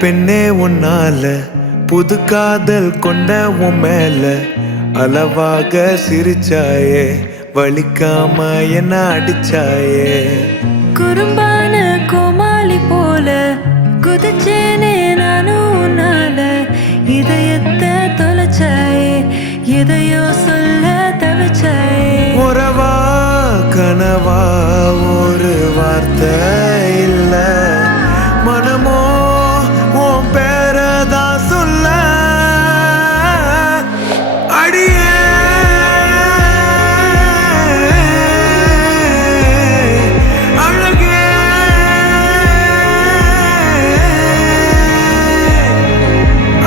பெண்ணே உன்னால புது காதல் கொண்ட உன் மேல அளவாக சிரிச்சாயே, வலிக்காம என்ன அடிச்சாயே. குறும்பான கோமாளி போல குதிச்சேனே நானும் உன்னால. இதயத்தை தொலைச்சாயே, எதையோ சொல்ல தவிச்சாயே. உறவா கனவா ஒரு வார்த்தை இல்ல, மனமோ உன் பேரதான் சொல்ல. அடியே அழகே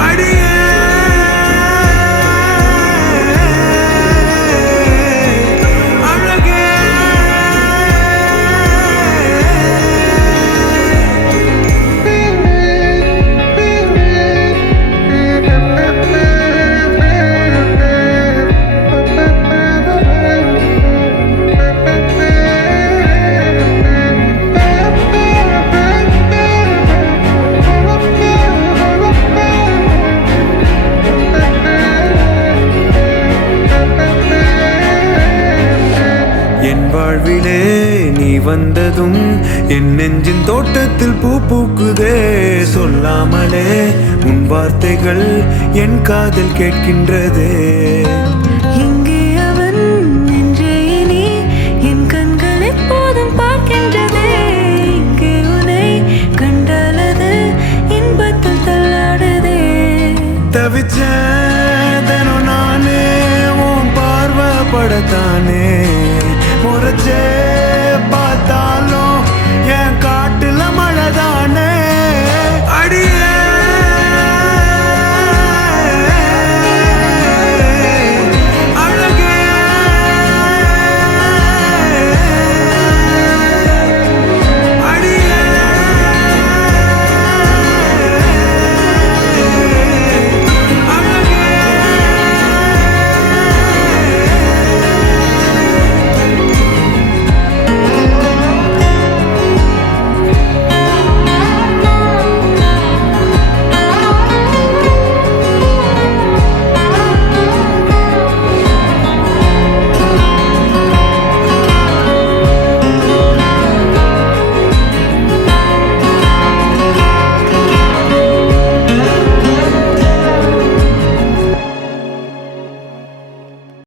அடியே அழகே. என் வாழ்விலே நீ வந்ததும் என் நெஞ்சின் தோட்டத்தில் பூ பூக்குதே. சொல்லாமலே உன் வார்த்தைகள் என் காதில் கேட்கின்றதே.